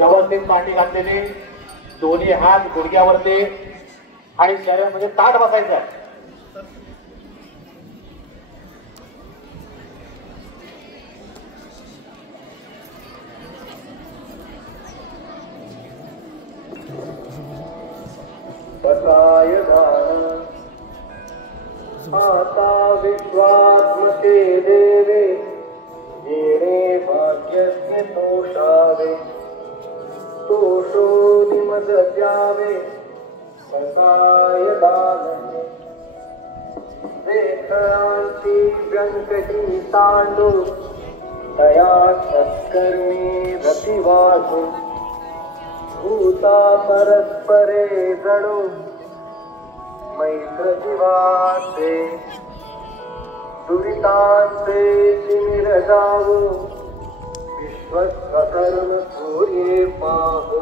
व्यवस्थित मांडी घातलेली, दोन्ही हात गुडघ्यावरती आणि शरीरामध्ये ताठ बसायचं. बसाय दान आता विश्वात्मके देवे येणे भाग्यस्य तोषावे तोषोनिमद द्यावे बसाय दान वेखळांची व्यंकटी तांडू तया सत्कर्मी रतिवासू भूता परस्परे जडो मैत्र दिवासे दुरितांचे चिमिर जावो विश्वस्वकर्म सूर्ये पाहो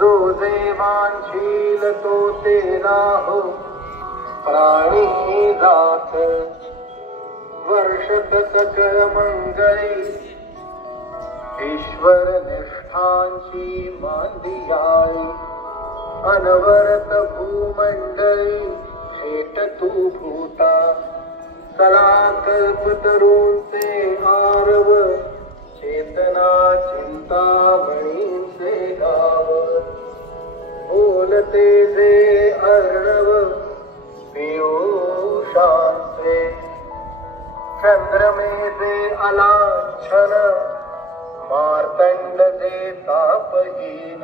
जो जे मानशील तो ते राहो प्राणी जात वर्षत सकल मंगळी ईश्वर निष्ठांची मांदियाळी अनवरत भूमंडळी भेट तू भूता चला कल्पतरूंचे आरव चेतना चिंतामणींचे गाव बोलते जे अर्णव पियुषांचे चंद्रमेचे अलाच्छन मार्तंड जे तापहीन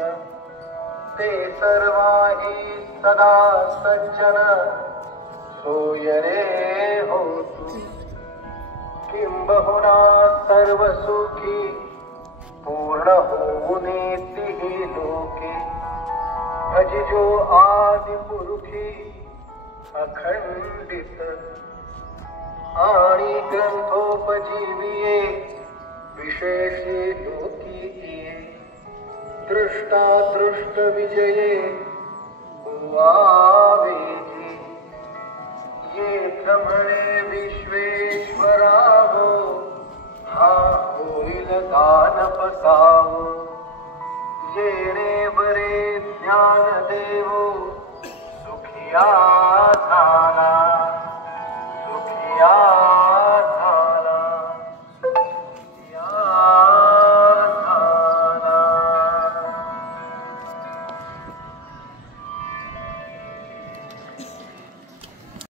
ते सर्वाही सदा सज्जन सोय रे होतु किंबहुना सर्व सुखी पूर्ण होऊने तिही लोके भजिजो आदि पुरुषी अखंडित आणि ग्रंथोपजीविये विशेषे लोकी दृष्टा दृष्ट विजये हुआवेजी ये भ्रमणे विश्वेश्वरावो हा होईल दानपसा